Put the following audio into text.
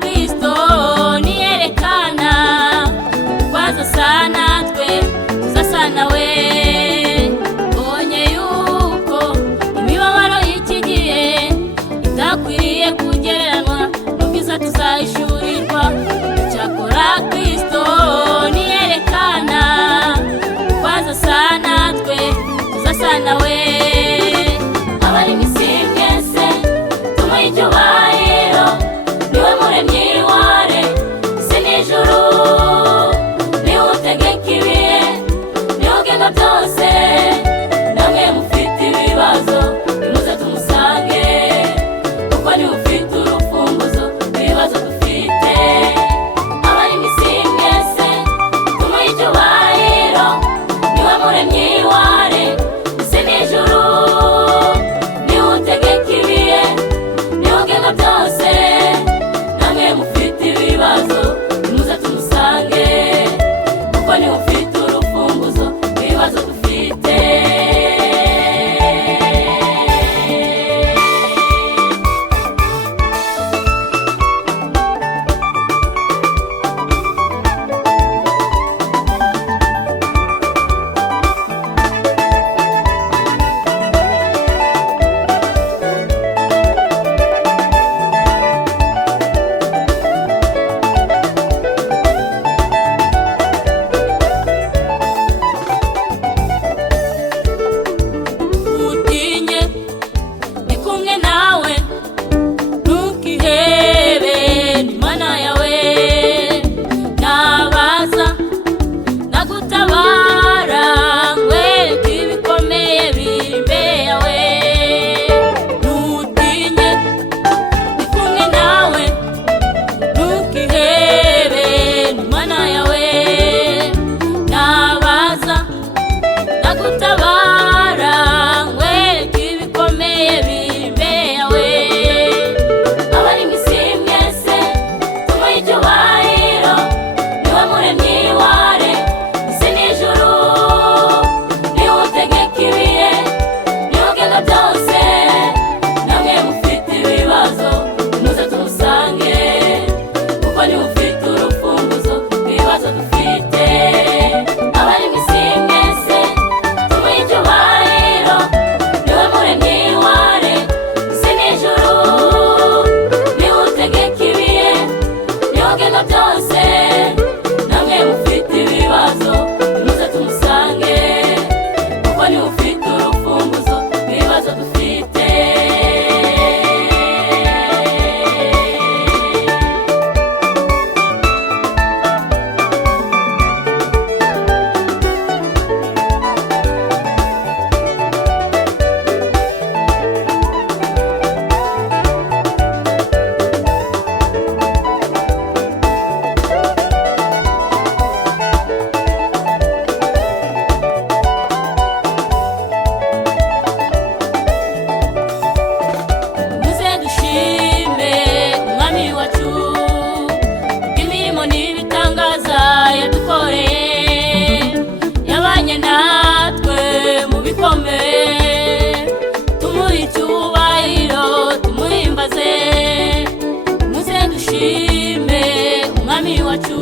Kristo niyerekana kwaza sana twe tuzasa nawe. Bonye yuko imibabaro y'iki gihe itakwiriye kugereranwa n'ubwiza tuzahishurirwa. Icyakora Kristo niyerekana kwaza sana twe tuzasa nawe. Abari mw'isi mwese tumuhe icyubahiro, niwe muremyi ware isi n'ijuru, niwe utegeka ibihe, niwe ugenga byose. Namwe mufite ibibazo nimuze tumusange, kuko niwe ufite urufunguzo rw'ibibazo dufite. Abari mw'isi mwese tumuhe icyubahiro, niwe muremyi ware isi n'ijuru, niwe utegeka ibihe, niwe ugenga byose. Namwe mufite ibibazo nimuze tumusange, kuko niwe ufite urufunguzo rw'ibibazo dufite. Utinye ndi kumwe nawe, ntukihebe ni Mana yawe. Nabaza nagutabara, nkwereke ibikomeye biri imbere yawe. Ntutinye ndi kumwe nawe, ntukihebe ni Mana yawe. Nabaza nagutabara, nkwereke ibikomeye biri imbere yawe. Abari mw'isi mwese tumuhe icyubahiro, niwe muremyi ware isi n'ijuru, niwe utegeka ibihe, niwe ugenga byose. Namwe mufite ibibazo nimuze tumusange, kuko niwe ufite urufunguzo rw'ibibazo dufite. Abari mw'isi mwese tumuhe icyubahiro, niwe muremyi ware isi n'ijuru, niwe utegeka ibihe, niwe ugenga byose. Namwe mufite ibibazo nimuze tumusange, kuko niwe ufite urufunguzo rw'ibibazo dufite. Muze dushime umwami wacu, imirimo n'ibitangaza yadukoreye. Yabanye natwe mu bikomeye, tumuhe icyubahiro tumuhimbaze. Muze dushime umwami wacu,